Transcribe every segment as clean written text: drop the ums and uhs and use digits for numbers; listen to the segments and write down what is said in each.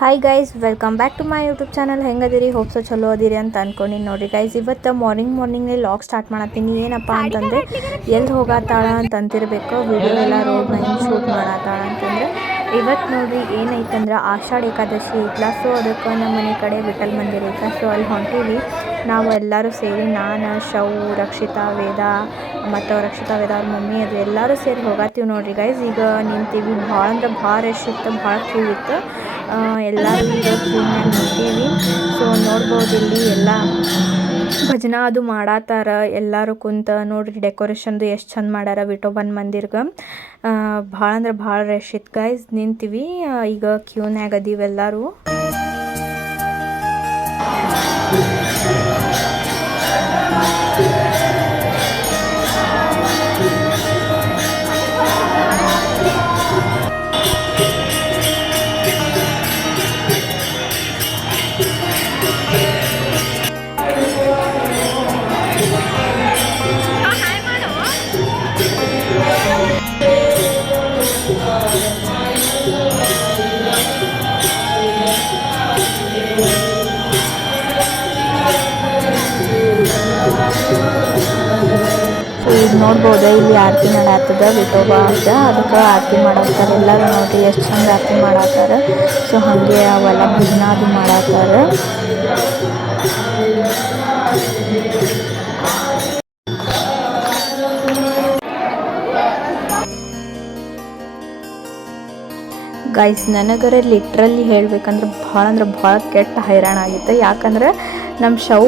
Hi guys, welcome back to my YouTube channel. ಹೆಂಗದಿರಿ? Hope so ಚಲೋ ಅದಿರಿ ಅಂತ ಅಂದ್ಕೊಂಡು ನೋಡಿರಿ ಗೈಸ್, ಇವತ್ತು ಮಾರ್ನಿಂಗ್ ಲಾಗ್ ಸ್ಟಾರ್ಟ್ ಮಾಡತ್ತೀನಿ. ಏನಪ್ಪ ಅಂತಂದರೆ ಎಲ್ಲಿ ಹೋಗತ್ತಾಳ ಅಂತ ಅಂತಿರ್ಬೇಕು. ವಿಡಿಯೋ ಎಲ್ಲ ರೋಡ್ ನೈನ್ ಶೂಟ್ ಮಾಡತ್ತಾಳ ಅಂತಂದರೆ ಇವತ್ತು ನೋಡಿರಿ ಏನೈತಂದ್ರೆ ಆಷಾಢ ಏಕಾದಶಿ ಐತಲ್ಲ. ಸೊ ಅದಕ್ಕೆ ನಮ್ಮ ಮನೆ ಕಡೆ ವಿಠಲ್ ಮಂದಿರ ಐತೆ. ಸೊ ಅಲ್ಲಿ ಹೊಂಟೀವಿ ನಾವು ಎಲ್ಲರೂ ಸೇರಿ. ನಾನು, ಶೌ, ರಕ್ಷಿತಾ, ವೇದ ಮತ್ತು ರಕ್ಷಿತಾ, ವೇದ ಅವ್ರ ಮಮ್ಮಿ ಅದು ಎಲ್ಲರೂ ಸೇರಿ ಹೋಗತ್ತೀವಿ ನೋಡಿರಿ ಗೈಸ್. ಈಗ ನಿಂತೀವಿ. ಭಾಳ ಅಂದ್ರೆ ಭಾಳ ರಶ್ ಇತ್ತು, ಭಾಳ ಕ್ಯೂ ಇತ್ತು. ಎಲ್ಲರೂ ಈಗ ಕ್ಯೂನ್ಯಾಗ ನಿಂತೀವಿ. ಸೊ ನೋಡ್ಬೋದು ಇಲ್ಲಿ ಎಲ್ಲ ಭಜನಾ ಅದು ಮಾಡತ್ತಾರ. ಎಲ್ಲರೂ ಕುಂತ ನೋಡ್ರಿ ಡೆಕೋರೇಷನ್ದು ಎಷ್ಟು ಚಂದ ಮಾಡ್ಯಾರ ವಿಠೋಬನ್ ಮಂದಿರ್ಗೆ. ಭಾಳ ಅಂದ್ರೆ ಭಾಳ ರಶ್ ಇತ್ತು ಗೈಸ್. ನಿಂತೀವಿ ಈಗ ಕ್ಯೂನ್ಯಾಗ ಅದೀವಿ ಎಲ್ಲರೂ. ಈಗ ನೋಡ್ಬೋದು ಇಲ್ಲಿ ಆರತಿ ಮಾಡಾತ್ತದ ವಿಠೋಬ ಅಂತ. ಅದಕ್ಕೆ ಆರತಿ ಮಾಡಾಕ್ತಾರೆ ಎಲ್ಲರೂ. ನೋಡ್ರಿ ಎಷ್ಟು ಚಂದ ಆರತಿ ಮಾಡಾಕ್ತಾರೆ. ಸೊ ಹಾಗೆ ಅವೆಲ್ಲ ಭಜನಾ ಅದು ಮಾಡಾಕ್ತಾರೆ. ಗೈಸ್, ನನಗರೆ ಲಿಟ್ರಲಿ ಹೇಳ್ಬೇಕಂದ್ರೆ ಭಾಳ ಕೆಟ್ಟ ಹೈರಾಣ ಆಗಿತ್ತು. ಯಾಕಂದ್ರೆ ನಮ್ಮ ಶೌ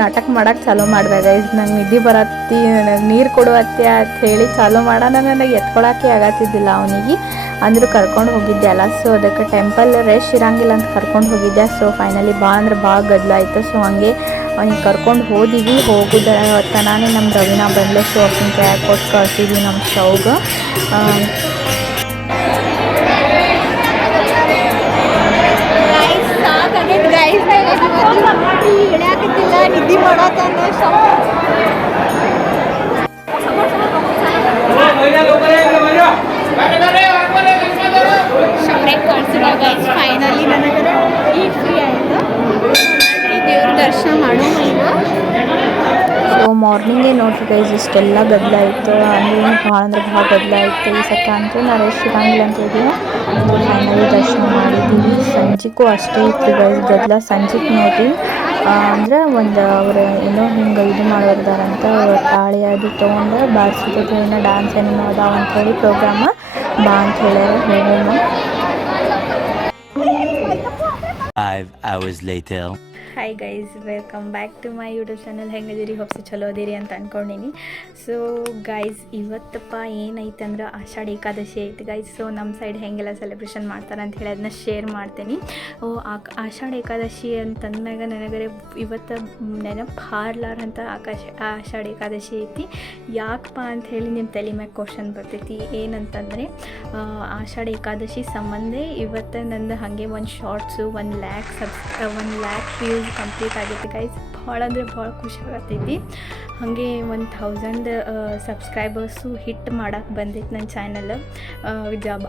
ನಾಟಕ ಮಾಡಕ್ಕೆ ಚಾಲೂ ಮಾಡಿದೆ ಗೈಸ್. ನಂಗೆ ನಿದ್ದೆ ಬರತ್ತಿ, ನನಗೆ ನೀರು ಕೊಡುವತ್ತೆ ಅಂತ ಹೇಳಿ ಚಾಲೂ ಮಾಡೋಣ. ನನಗೆ ಎತ್ಕೊಳಕ್ಕೆ ಆಗತ್ತಿದ್ದಿಲ್ಲ ಅವನಿಗೆ. ಅಂದರೂ ಕರ್ಕೊಂಡು ಹೋಗಿದ್ದೆ ಅಲ್ಲ. ಸೊ ಅದಕ್ಕೆ ಟೆಂಪಲ್ ರೆಶ್ ಇರಂಗಿಲ್ಲ ಅಂತ ಕರ್ಕೊಂಡು ಹೋಗಿದ್ದೆ. ಸೊ ಫೈನಲಿ ಭಾಳ ಗದ್ದಲಾಯಿತು. ಸೊ ಹಾಗೆ ಅವ್ನಿಗೆ ಕರ್ಕೊಂಡು ಹೋದಿವಿ. ಹೋಗೋದ ತನಾನೇ ನಮ್ಮ ರವಿನಾ ಬಂದ್ಲು. ಸೊ ಅಕ್ಕಿನ ಕೈ ಕೊಟ್ಟು ಕಳ್ಸಿದ್ವಿ ನಮ್ಮ ಶೌಗೆ. ನಿದ್ದೆ ಮಾಡತ್ತಾನ ಫೈನಲಿ ನನಗೆ ಈಗ ಫ್ರೀ ಆಯಿತು. ದೇವ್ರ ದರ್ಶನ ಮಾಡೋಣ ಈಗ. ಸೊ ಮಾರ್ನಿಂಗೇ ನೋಡ್ರಿ ಗೈಸ್ ಇಷ್ಟೆಲ್ಲ ಗದ್ದಲ ಇತ್ತು. ಅಂದರೆ ಭಾಳ ಗದ್ದಲ ಇತ್ತು. ಈ ಸಕ್ಕ ಅಂತೂ ನಾ ರೆಸ್ಟ್ ಇರಂಗಿಲ್ಲ ಅಂತ ಇದ್ದೀವಿ. ಫೈನಲಿ ದರ್ಶನ ಮಾಡಿದ್ದೀವಿ. ಸಂಜೆಗೂ ಅಷ್ಟೇ ಇತ್ತು ಗೈಸ್ ಗದ್ದಲ. ಸಂಜೆಗೆ ನೋಡ್ರಿ ಅಂದ್ರೆ ಅವ್ರು ಏನೋ ಹಿಂಗೆ ಇದು ಮಾಡಿದಾರಂತ. ತಾಳಿ ಅದು ತೊಗೊಂಡು ಬಾರಿಸಿದ ಡ್ಯಾನ್ಸ್ ಏನೋ ಅದಾವ ಅಂಥೇಳಿ ಪ್ರೋಗ್ರಾಮ ಬಾ ಅಂತ ಹೇಳ್ಯಾರ. ಹೋಗೋಣ. 5 hours later. Hi guys, welcome back to my YouTube channel. ಹೆಂಗದಿರಿ? ಹೋಪ್ಸಿ ಚಲೋ ಅದಿರಿ ಅಂತ ಅಂದ್ಕೊಂಡೀನಿ. ಸೊ ಗೈಸ್, ಇವತ್ತಪ್ಪ ಏನೈತೆ ಅಂದ್ರೆ ಆಷಾಢ ಏಕಾದಶಿ ಐತೆ ಗೈಸ್. ಸೊ ನಮ್ಮ ಸೈಡ್ ಹೆಂಗೆಲ್ಲ ಸೆಲೆಬ್ರೇಷನ್ ಮಾಡ್ತಾರೆ ಅಂತ ಹೇಳಿ ಅದನ್ನ ಶೇರ್ ಮಾಡ್ತೀನಿ. ಆಷಾಢ ಏಕಾದಶಿ ಅಂತಂದ್ಮ್ಯಾಗ ನನಗರೆ ಇವತ್ತು ನೆನಪು ಹಾರ್ಲಾರಂತ ಆಷಾಢ ಏಕಾದಶಿ ಐತಿ. ಯಾಕಪ್ಪ ಅಂತ ಹೇಳಿ ನಿಮ್ಮ ತಲೆ ಮ್ಯಾಗ ಕ್ವಶನ್ ಬರ್ತೈತಿ. ಏನಂತಂದರೆ ಆಷಾಢ ಏಕಾದಶಿ ಸಂಬಂಧ ಇವತ್ತು ನಂದು ಹಾಗೆ ಒಂದು ಶಾರ್ಟ್ಸು 1 lakh ವ್ಯೂಸ್ ಕಂಪ್ಲೀಟ್ ಆಗೈತಿ ಗೈಸ್. ಭಾಳ ಅಂದರೆ ಭಾಳ ಖುಷಿ ಆಗತ್ತೈತಿ. ಹಾಗೆ 1000 ಸಬ್ಸ್ಕ್ರೈಬರ್ಸು ಹಿಟ್ ಮಾಡಕ್ಕೆ ಬಂದೈತೆ ನನ್ನ ಚಾನಲ್.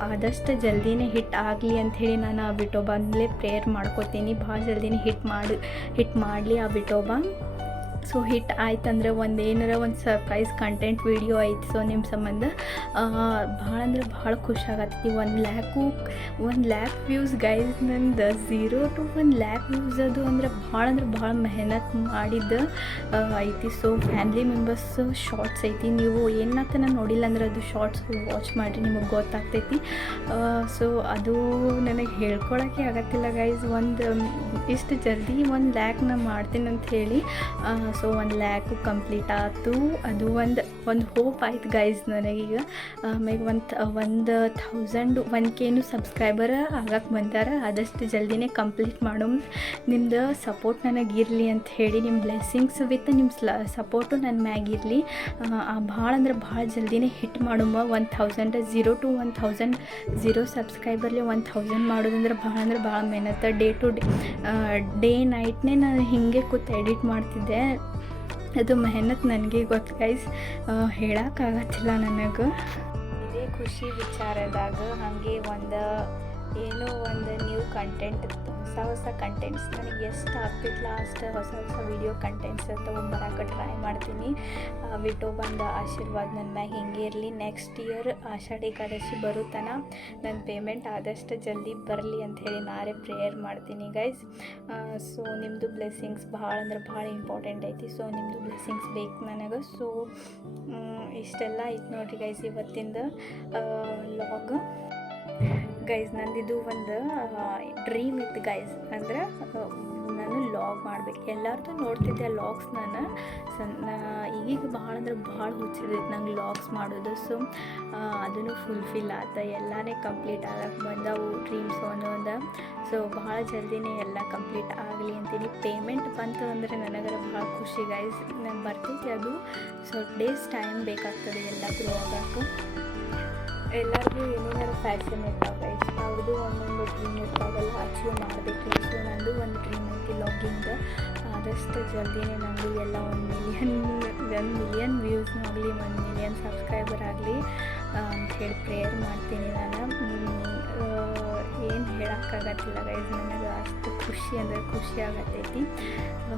ಆದಷ್ಟು ಜಲ್ದಿನೇ ಹಿಟ್ ಆಗಲಿ ಅಂಥೇಳಿ ನಾನು ಆ ವಿಠೋಬಂದಲೇ ಪ್ರೇಯರ್ ಮಾಡ್ಕೋತೀನಿ. ಭಾಳ ಜಲ್ದಿನೇ ಹಿಟ್ ಮಾಡಲಿ ಆ ವಿಠೋಬ. ಸೊ ಹಿಟ್ ಆಯ್ತಂದ್ರೆ ಒಂದು ಸರ್ಪ್ರೈಸ್ ಕಂಟೆಂಟ್ ವೀಡಿಯೋ ಐತಿ. ಸೊ ನಿಮ್ಮ ಸಂಬಂಧ ಭಾಳ ಅಂದ್ರೆ ಭಾಳ ಖುಷಿ ಆಗತ್ತೈತಿ. 1 lakh ವ್ಯೂಸ್ ಗೈಸ್. ನಂದು 0 to 1 lakh ವ್ಯೂಸ್ ಅದು ಅಂದ್ರೆ ಭಾಳ ಮೆಹನತ್ ಮಾಡಿದ್ದು ಐತಿ. ಸೊ ಫ್ಯಾಮಿಲಿ ಮೆಂಬರ್ಸ್ ಶಾರ್ಟ್ಸ್ ಐತಿ. ನೀವು ಏನನ್ನ ನೋಡಿಲ್ಲ ಅಂದ್ರೆ ಅದು ಶಾರ್ಟ್ಸ್ ವಾಚ್ ಮಾಡಿರಿ, ನಿಮಗೆ ಗೊತ್ತಾಗ್ತೈತಿ. ಸೊ ಅದು ನನಗೆ ಹೇಳ್ಕೊಳಕ್ಕೆ ಆಗತ್ತಿಲ್ಲ ಗೈಸ್. ಇಷ್ಟು ಜಲ್ದಿ 1 lakh ನಾ ಮಾಡ್ತೀನಿ ಅಂತ ಹೇಳಿ. ಸೊ 1 lakh ಕಂಪ್ಲೀಟ್ ಆಯ್ತು. ಅದು ಒಂದು ಹೋಪ್ ಆಯ್ತು ಗೈಸ್ ನನಗೀಗ. ಆಮೇಲೆ 1,000 ಸಬ್ಸ್ಕ್ರೈಬರ್ ಆಗಕ್ಕೆ ಬಂದಾರ. ಆದಷ್ಟು ಜಲ್ದಿನೇ ಕಂಪ್ಲೀಟ್ ಮಾಡೋ. ನಿಮ್ಮದು ಸಪೋರ್ಟ್ ನನಗಿರಲಿ ಅಂತ ಹೇಳಿ, ನಿಮ್ಮ ಬ್ಲೆಸ್ಸಿಂಗ್ಸ್ ವಿತ್ ನಿಮ್ಮ ಸಪೋರ್ಟು ನನ್ನ ಮ್ಯಾಗಿರಲಿ. ಭಾಳ ಅಂದ್ರೆ ಭಾಳ ಜಲ್ದಿನೇ ಹಿಟ್ ಮಾಡೋಮ್ಮ. 1,000 0 to 1,000 0 ಸಬ್ಸ್ಕ್ರೈಬರ್ಲಿ 1,000 ಮಾಡೋದಂದ್ರೆ ಭಾಳ ಮೆಹನತ್ತು. ಡೇ ನೈಟ್ನೇ ನಾನು ಹೀಗೆ ಕೂತು ಎಡಿಟ್ ಮಾಡ್ತಿದ್ದೆ. ಅದು ಮೆಹನತ್ ನನಗೆ ಗೊತ್ತು ಗೈಸ್, ಹೇಳೋಕ್ಕಾಗತ್ತಿಲ್ಲ ನನಗೆ. ಇದೇ ಖುಷಿ ವಿಚಾರದಾಗ ಹಾಗೆ ಒಂದು ಏನೋ ಒಂದು ನ್ಯೂ ಕಂಟೆಂಟ್, ಹೊಸ ಕಂಟೆಂಟ್ಸ್ ನನಗೆ ಎಷ್ಟು ಆಗ್ತಿಲ್ಲ ಅಷ್ಟು ಹೊಸ ವೀಡಿಯೋ ಕಂಟೆಂಟ್ಸ್ ತೊಗೊಂಬರಕ್ಕೆ ಟ್ರೈ ಮಾಡ್ತೀನಿ. ವಿಠೋಬಂದ ಆಶೀರ್ವಾದ ನನ್ನ ಮ್ಯಾಗ ಹಿಂಗೆ ಇರಲಿ. ನೆಕ್ಸ್ಟ್ ಇಯರ್ ಆಷಾಢ ಏಕಾದಶಿ ಬರುತ್ತನ ನನ್ನ ಪೇಮೆಂಟ್ ಆದಷ್ಟು ಜಲ್ದಿ ಬರಲಿ ಅಂಥೇಳಿ ನಾರೇ ಪ್ರೇಯರ್ ಮಾಡ್ತೀನಿ ಗೈಸ್. ಸೊ ನಿಮ್ಮದು ಬ್ಲೆಸ್ಸಿಂಗ್ಸ್ ಭಾಳ ಅಂದ್ರೆ ಭಾಳ ಇಂಪಾರ್ಟೆಂಟ್ ಐತಿ. ಸೊ ನಿಮ್ಮದು ಬ್ಲೆಸ್ಸಿಂಗ್ಸ್ ಬೇಕು ನನಗೆ. ಸೊ ಇಷ್ಟೆಲ್ಲ ಐತೆ ನೋಡಿರಿ ಗೈಸ್ ಇವತ್ತಿಂದ ಲಾಗ್. ಗೈಸ್ ನಂದಿದು ಒಂದು ಡ್ರೀಮ್ ಇತ್ತು ಗೈಸ್, ಅಂದ್ರೆ ನಾನು ಲಾಗ್ ಮಾಡಬೇಕು. ಎಲ್ಲರದ್ದು ನೋಡ್ತಿದ್ದೆ ಲಾಗ್ಸ್. ಈಗೀಗ ಭಾಳ ಅಂದ್ರೆ ಭಾಳ ಹುಚ್ಚಿರ್ತೈತೆ ನಂಗೆ ಲಾಗ್ಸ್ ಮಾಡೋದು. ಸೊ ಅದನ್ನು ಫುಲ್ಫಿಲ್ ಆತ, ಎಲ್ಲನೇ ಕಂಪ್ಲೀಟ್ ಆಗಕ್ಕೆ ಬಂದವು ಡ್ರೀಮ್ಸ್ ಒಂದೊಂದು. ಸೊ ಭಾಳ ಜಲ್ದಿನೇ ಎಲ್ಲ ಕಂಪ್ಲೀಟ್ ಆಗಲಿ ಅಂತೀನಿ. ಪೇಮೆಂಟ್ ಬಂತು ಅಂದರೆ ನನಗರ ಭಾಳ ಖುಷಿ ಗೈಸ್. ನಾನು ಬರ್ತೈತಿ, ಅದು ಸ್ವಲ್ಪ ಡೇಸ್ ಟೈಮ್ ಬೇಕಾಗ್ತದೆ ಎಲ್ಲ ಗ್ರೋ ಆಗೋಕ್ಕೆ. ಎಲ್ಲರಿಗೂ ಏನೇನಾರು ಫ್ಯಾಷನ್ ಇರ್ತಾವೆ ಗೈಸ್, ಅವ್ರದ್ದು ಒಂದೊಂದು ಡ್ರೀಮ್ ಇರ್ತಾವಲ್ಲ, ಅಚೀವ್ ಮಾಡಬೇಕು. ಸೊ ನಂದು ಒಂದು ಡ್ರೀಮ್ ಐತಿ ಲಾಗಿಂಗ್. ಆದಷ್ಟು ಜಲ್ದಿನೇ ನನಗೂ ಎಲ್ಲ 1 ಮಿಲಿಯನ್ ವ್ಯೂಸ್ನೂ ಆಗಲಿ, 1 ಮಿಲಿಯನ್ ಸಬ್ಸ್ಕ್ರೈಬರ್ ಆಗಲಿ ಅಂಥೇಳಿ ಪ್ರೇಯರ್ ಮಾಡ್ತೀನಿ ನಾನು. ಏನು ಹೇಳೋಕ್ಕಾಗತ್ತಿಲ್ಲ ಗೈಸ್, ನನಗೆ ಅಷ್ಟು ಖುಷಿ ಅಂದರೆ ಖುಷಿ ಆಗತ್ತೈತಿ.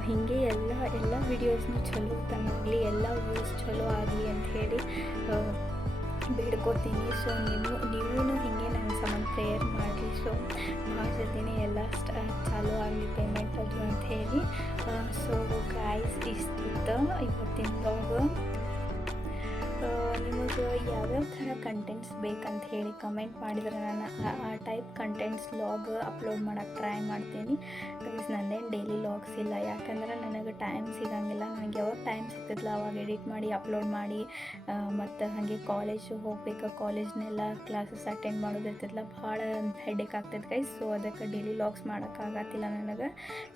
ಹೀಗೆ ಎಲ್ಲ ವೀಡಿಯೋಸ್ನೂ ಚಲೋ ತಂಗಾಗಲಿ, ಎಲ್ಲ ವ್ಯೂಸ್ ಚಲೋ ಆಗಲಿ ಅಂಥೇಳಿ ಬೇಡ್ಕೋತೀನಿ. ಸೊ ನೀವು ಹೀಗೆ ನನ್ನ ಸಂಬಂಧ ಪ್ರೇಯರ್ ಮಾಡಿರಿ. ಸೊ ಭಾಳ ಜಲ್ದಿನೇ ಎಲ್ಲ ಚಾಲೂ ಆಗಲಿ ಪೇಮೆಂಟ್ ಅದು ಅಂಥೇಳಿ. ಸೊ ಗಾಯ್ಸ್ ಇಷ್ಟಿತ್ತು ಇವತ್ತಿನ ಲಾಗ್. ನಿಮಗೆ ಯಾವ್ಯಾವ ಥರ ಕಂಟೆಂಟ್ಸ್ ಬೇಕಂತ ಹೇಳಿ ಕಮೆಂಟ್ ಮಾಡಿದರೆ ನಾನು ಆ ಟೈಪ್ ಕಂಟೆಂಟ್ಸ್ ಲಾಗ್ ಅಪ್ಲೋಡ್ ಮಾಡೋಕ್ಕೆ ಟ್ರೈ ಮಾಡ್ತೀನಿ ಗೈಸ್. ನಂದೇನು ಡೈಲಿ ಲಾಗ್ಸ್ ಇಲ್ಲ, ಯಾಕಂದ್ರೆ ನನಗೆ ಟೈಮ್ ಸಿಗೋಂಗಿಲ್ಲ. ನನಗೆ ಯಾವಾಗ ಟೈಮ್ ಸಿಗ್ತದಲ್ಲ ಅವಾಗ ಎಡಿಟ್ ಮಾಡಿ ಅಪ್ಲೋಡ್ ಮಾಡಿ, ಮತ್ತು ಹಾಗೆ ಕಾಲೇಜು ಹೋಗ್ಬೇಕು, ಕಾಲೇಜ್ನೆಲ್ಲ ಕ್ಲಾಸಸ್ ಅಟೆಂಡ್ ಮಾಡೋದಿರ್ತದಲ್ಲ, ಭಾಳ ಹೆಡ್ಡೇಕ್ ಆಗ್ತದೆ ಗೈಸ್. ಸೊ ಅದಕ್ಕೆ ಡೈಲಿ ಲಾಗ್ಸ್ ಮಾಡೋಕ್ಕಾಗತ್ತಿಲ್ಲ ನನಗೆ.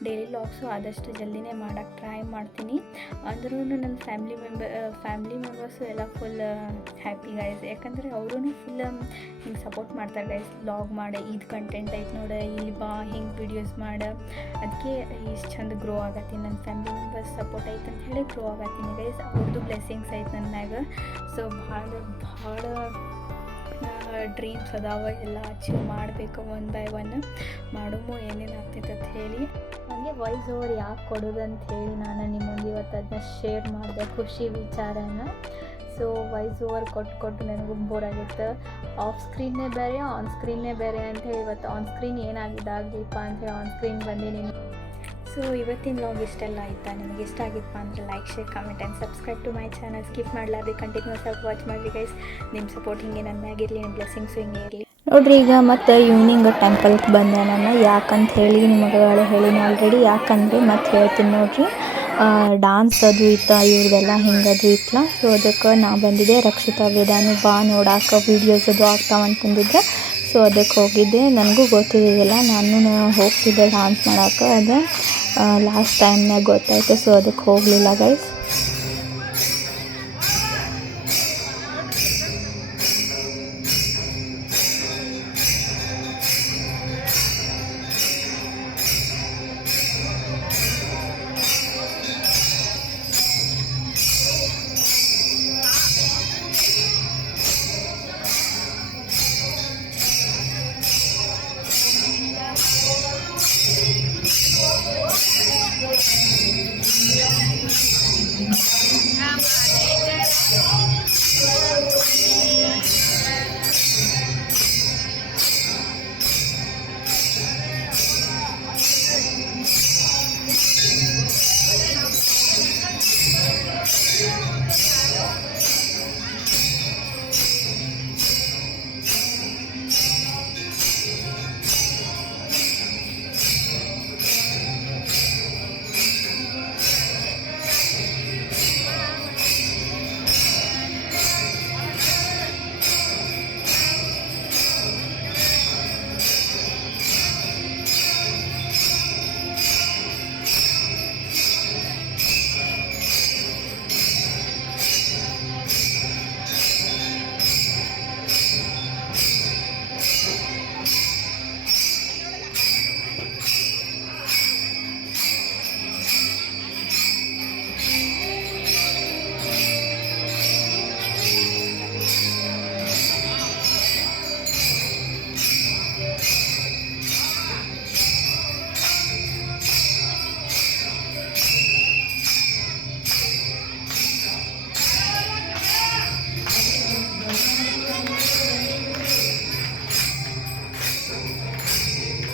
ಡೈಲಿ ಲಾಗ್ಸು ಆದಷ್ಟು ಜಲ್ದಿನೇ ಮಾಡೋಕ್ಕೆ ಟ್ರೈ ಮಾಡ್ತೀನಿ. ಅಂದ್ರೂ ನನ್ನ ಫ್ಯಾಮಿಲಿ ಮೆಂಬರ್ಸು ಎಲ್ಲ ಫುಲ್ ಹ್ಯಾಪಿ ಗೈಸ್, ಯಾಕಂದರೆ ಅವರು ಫುಲ್ ಹಿಂಗೆ ಸಪೋರ್ಟ್ ಮಾಡ್ತಾರೆ ಗೈಸ್. ಲಾಗ್ ಮಾಡಿ ಇದು ಕಂಟೆಂಟ್ ಐತೆ ನೋಡು, ಇಲ್ಲಿ ಬಾ, ಹಿಂಗೆ ವೀಡಿಯೋಸ್ ಮಾಡು. ಅದಕ್ಕೆ ಇಷ್ಟು ಚಂದ ಗ್ರೋ ಆಗತ್ತೀನಿ. ನನ್ನ ಫ್ಯಾಮಿಲಿ ಮೆಂಬರ್ಸ್ ಸಪೋರ್ಟ್ ಐತೆ ಅಂತ ಹೇಳಿ ಗ್ರೋ ಆಗತ್ತೀನಿ ಗೈಸ್. ಅವ್ರದ್ದು ಬ್ಲೆಸ್ಸಿಂಗ್ಸ್ ಐತೆ ನನ್ನ ಮ್ಯಾಗ. ಸೊ ಭಾಳ ಡ್ರೀಮ್ಸ್ ಅದಾವ, ಎಲ್ಲ ಅಚೀವ್ ಮಾಡಬೇಕು 1 by 1 ಮಾಡೋಮೋ ಏನೇನು ಆಗ್ತೈತೆ ಅಂತ ಹೇಳಿ. ನನಗೆ ವಾಯ್ಸ್ ಓವರ್ ಯಾಕೆ ಕೊಡೋದು ಅಂಥೇಳಿ ನಾನು ನಿಮ್ಮ ಮುಂದೆ ಇವತ್ತು ಅದನ್ನ ಶೇರ್ ಮಾಡಿದೆ, ಖುಷಿ ವಿಚಾರನ. ಸೊ ವಾಯ್ಸ್ ಓವರ್ ಕೊಟ್ಟು ನನಗೂ ಬೋರ್ ಆಗಿತ್ತು. ಆಫ್ ಸ್ಕ್ರೀನ್ನೇ ಬೇರೆ, ಆನ್ ಸ್ಕ್ರೀನ್ನೇ ಬೇರೆ ಅಂಥೇಳಿ ಇವತ್ತು ಆನ್ ಸ್ಕ್ರೀನ್ ಏನಾಗಿದ್ದಾಗಲಿಪ್ಪ ಅಂಥೇಳಿ ಆನ್ ಸ್ಕ್ರೀನ್ ಬಂದಿದ್ದೀನಿ. ಸೊ ಇವತ್ತಿನ ಲಾಗ್ ಇಷ್ಟೆಲ್ಲ ಆಯಿತಾ, ನಿಮಗೆ ಇಷ್ಟ ಆಗಿತ್ತಪ್ಪ ಅಂದರೆ like, share, comment and subscribe to my channel. Skip ಮಾಡಲಾರ್ದೆ ಕಂಟಿನ್ಯೂಸ್ ಆಗಿ ವಾಚ್ ಮಾಡಿರಿ ಗೈಸ್. ನಿಮ್ಮ ಸಪೋರ್ಟ್ ಹಿಂಗೆ ನನ್ನ ಮ್ಯಾಗಿರಲಿ, ನಿಮ್ಮ ಬ್ಲೆಸ್ಸಿಂಗ್ಸು ಹಿಂಗೆ ಇರಲಿ. ನೋಡಿರಿ ಈಗ ಮತ್ತು ಈವ್ನಿಂಗ್ ಟೆಂಪಲ್ಗೆ ಬಂದೆ ನಾನು. ಯಾಕಂತ ಹೇಳಿ ನಿಮಗೆ ಹೇಳಿನಿ ಆಲ್ರೆಡಿ. ಯಾಕಂದರೆ ಮತ್ತೆ ಹೇಳ್ತೀನಿ ನೋಡಿರಿ, ಡಾನ್ಸ್ ಅದು ಇತ್ತು ಇವ್ರದೆಲ್ಲ ಹಿಂಗದು ಇತ್ತಲ್ಲ. ಸೊ ಅದಕ್ಕೆ ನಾ ಬಂದಿದ್ದೆ. ರಕ್ಷಿತಾ ವೇದಾನು ಬಾ ನೋಡಾಕ ವೀಡಿಯೋಸ್ ಅದು ಆಗ್ತಾವಂತಂದಿದ್ದೆ. ಸೊ ಅದಕ್ಕೆ ಹೋಗಿದ್ದೆ. ನನಗೂ ಗೊತ್ತಿದ್ದಿಲ್ಲ, ನಾನು ಹೋಗ್ತಿದ್ದೆ ಡಾನ್ಸ್ ಮಾಡೋಕೆ. ಅದು ಲಾಸ್ಟ್ ಟೈಮ್ನಾಗ ಗೊತ್ತಾಯಿತು. ಸೊ ಅದಕ್ಕೆ ಹೋಗಲಿಲ್ಲ ಗೈಸ್.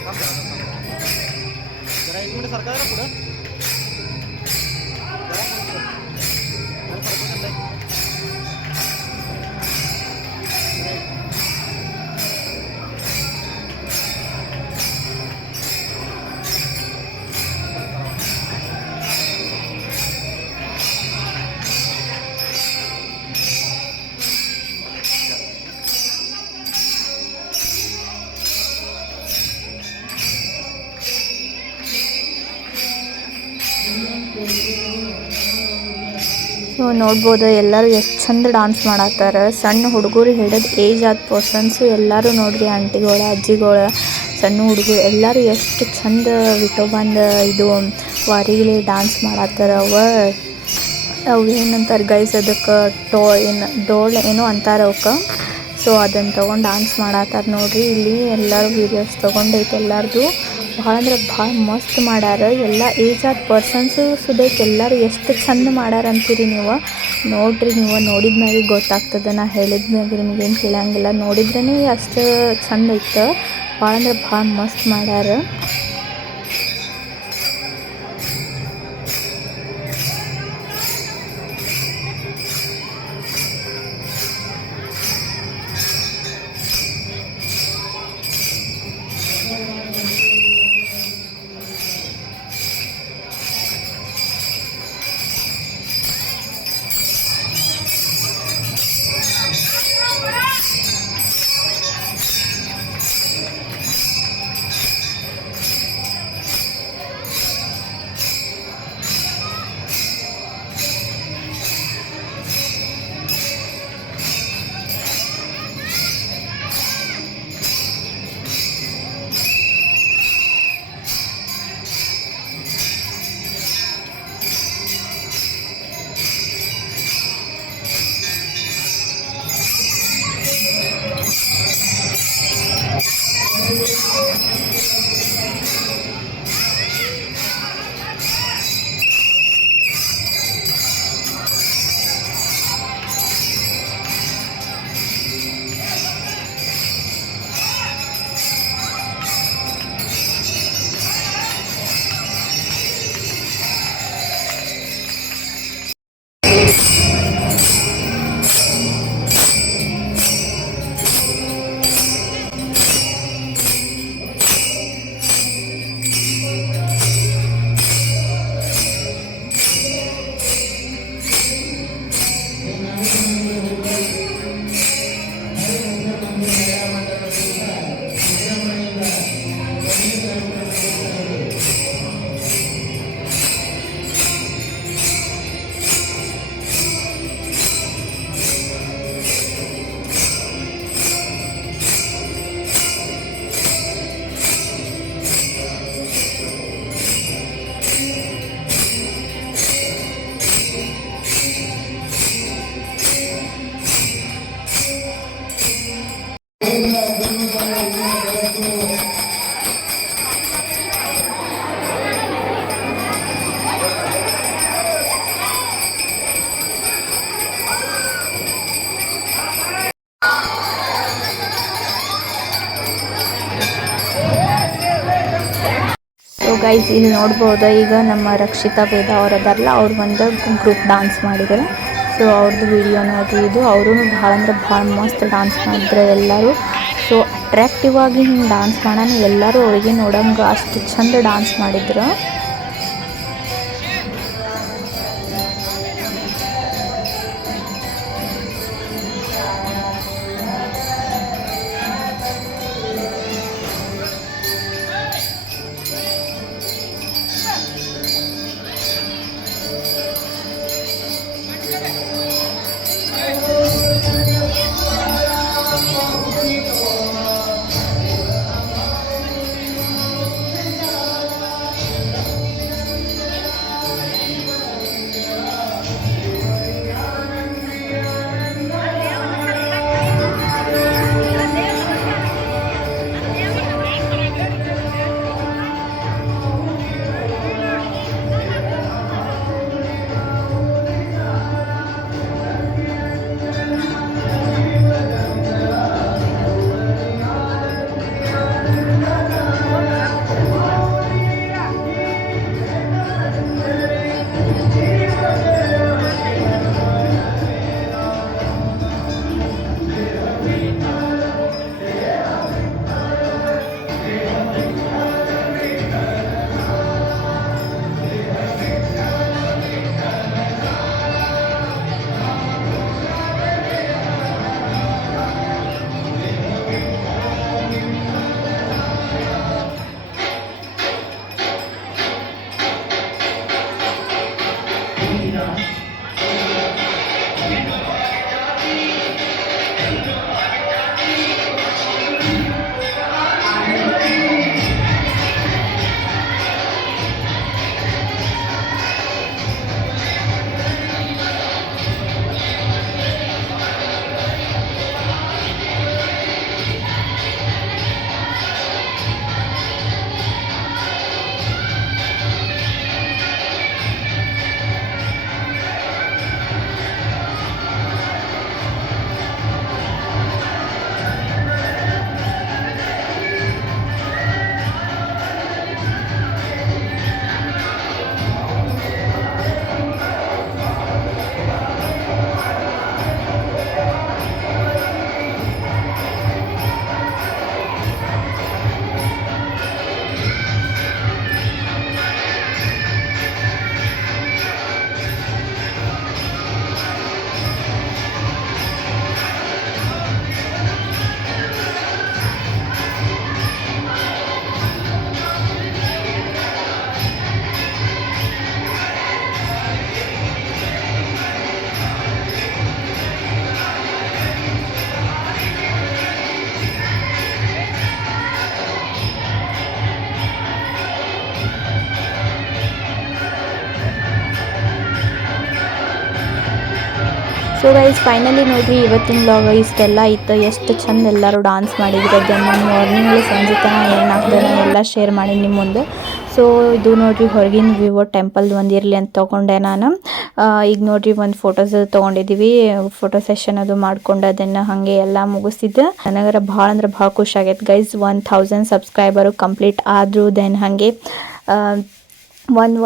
जरा 1 मिनिट सरका जरा पुढं. ಸೊ ನೋಡ್ಬೋದು ಎಲ್ಲರೂ ಎಷ್ಟು ಚಂದ ಡಾನ್ಸ್ ಮಾಡತ್ತಾರ. ಸಣ್ಣ ಹುಡುಗರು ಹಿಡಿದು ಏಜ್ ಆದ ಪರ್ಸನ್ಸು ಎಲ್ಲರೂ ನೋಡ್ರಿ, ಆಂಟಿಗಳು, ಅಜ್ಜಿಗಳು, ಸಣ್ಣ ಹುಡುಗರು ಎಲ್ಲರೂ ಎಷ್ಟು ಚಂದ ವಿಠೋಬಂದ ಇದು ವಾರಿಲಿ ಡಾನ್ಸ್ ಮಾಡತ್ತಾರ. ಅವು ಏನಂತಾರೆ ಗೈಸ್, ಅದಕ್ಕೆ ಡೋಲ್ ಏನೋ ಅಂತಾರೆ ಅವಕ್ಕೆ. ಸೊ ಅದನ್ನು ತೊಗೊಂಡು ಡಾನ್ಸ್ ಮಾಡತ್ತಾರ ನೋಡ್ರಿ. ಇಲ್ಲಿ ಎಲ್ಲರೂ ವೀಡಿಯೋಸ್ ತೊಗೊಂಡೈತೆ ಎಲ್ಲರದು. ಭಾಳ ಅಂದ್ರೆ ಭಾಳ ಮಸ್ತ್ ಮಾಡ್ಯಾರ. ಎಲ್ಲ ಏಜ್ ಆದ ಪರ್ಸನ್ಸು ಸುದಕ್ಕೆ ಎಲ್ಲರೂ ಎಷ್ಟು ಚಂದ ಮಾಡ್ಯಾರ ಅಂತೀರಿ ನೀವು. ನೋಡ್ರಿ, ನೀವು ನೋಡಿದ ಮ್ಯಾಗೆ ಗೊತ್ತಾಗ್ತದೆ. ನಾ ಹೇಳಿದ ಮ್ಯಾಗೆ ನಿಮಗೇನು ತಿಳಿಯಂಗಿಲ್ಲ, ನೋಡಿದ್ರೇ ಅಷ್ಟು ಚಂದ ಐತೆ. ಭಾಳ ಅಂದ್ರೆ ಭಾಳ ಮಸ್ತ್ ಮಾಡ್ಯಾರ. ಗೈಸ್ ಇಲ್ಲಿ ನೋಡ್ಬೋದು, ಈಗ ನಮ್ಮ ರಕ್ಷಿತಾ ವೇದ ಅವರದಾರಲ್ಲ, ಅವ್ರು ಒಂದು ಗ್ರೂಪ್ ಡಾನ್ಸ್ ಮಾಡಿದ್ದಾರೆ. ಸೊ ಅವ್ರದ್ದು ವಿಡಿಯೋ ನೋಡ್ರಿ ಇದು. ಅವರು ಭಾಳ ಅಂದ್ರೆ ಭಾಳ ಮಸ್ತ್ ಡಾನ್ಸ್ ಮಾಡಿದ್ರು ಎಲ್ಲರೂ. ಸೊ ಅಟ್ರ್ಯಾಕ್ಟಿವ್ ಆಗಿ ಹಿಂಗೆ ಡಾನ್ಸ್ ಮಾಡೋಣ, ಎಲ್ಲರೂ ಅವ್ರಿಗೆ ನೋಡಂಗೆ ಅಷ್ಟು ಚಂದ ಡಾನ್ಸ್ ಮಾಡಿದ್ರು. ಸೊ ಗೈಸ್ ಫೈನಲಿ ನೋಡ್ರಿ ಇವತ್ತಿನ ವ್ಲಾಗ್ ಇಷ್ಟೆಲ್ಲ ಇತ್ತು. ಎಷ್ಟು ಚಂದ ಎಲ್ಲರೂ ಡಾನ್ಸ್ ಮಾಡಿದ್ರು. ಅದನ್ನು ಮಾರ್ನಿಂಗಲ್ಲಿ ಸಂಜೆ ತನಕ ಏನಾಗ್ತದೆ ಎಲ್ಲ ಶೇರ್ ಮಾಡಿ ನಿಮ್ಮ ಮುಂದೆ. ಸೊ ಇದು ನೋಡ್ರಿ ಹೊರಗಿನ ವ್ಯೂ ಟೆಂಪಲ್ದು ಒಂದು ಇರಲಿ ಅಂತ ತೊಗೊಂಡೆ ನಾನು. ಈಗ ನೋಡ್ರಿ ಒಂದು ಫೋಟೋಸ್ ತೊಗೊಂಡಿದ್ದೀವಿ. ಫೋಟೋ ಸೆಷನ್ ಅದು ಮಾಡ್ಕೊಂಡು ಅದನ್ನು ಹಾಗೆ ಎಲ್ಲ ಮುಗಿಸಿದ್ದೆ. ನನಗರ ಭಾಳ ಅಂದ್ರೆ ಭಾಳ ಖುಷಿ ಆಗೈತೆ ಗೈಸ್. 1000 ಸಬ್ಸ್ಕ್ರೈಬರು ಕಂಪ್ಲೀಟ್ ಆದರು. ದೆನ್ ಹಾಗೆ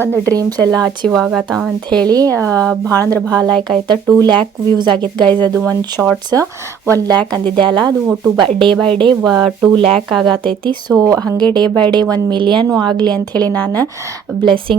ಒಂದು ಡ್ರೀಮ್ಸ್ ಎಲ್ಲ ಅಚೀವ್ ಆಗತ್ತಾವ ಅಂತ ಹೇಳಿ ಭಾಳ ಅಂದ್ರೆ ಭಾಳ ಲೈಕ್ ಆಯ್ತು. 2 ಲ್ಯಾಕ್ ವ್ಯೂಸ್ ಆಗಿತ್ತು ಗೈಸ್. ಅದು ಒಂದು ಶಾರ್ಟ್ಸ್ 1 ಲ್ಯಾಕ್ ಅಂದಿದ್ದೆ ಅಲ್ಲ, ಅದು ಡೇ ಬೈ ಡೇ 2 ಲ್ಯಾಕ್ ಆಗತೈತಿ. ಸೊ ಹಾಗೆ ಡೇ ಬೈ ಡೇ 1 ಮಿಲಿಯನ್ ಆಗಲಿ ಅಂಥೇಳಿ ನಾನು ಬ್ಲೆಸ್ಸಿಂಗ್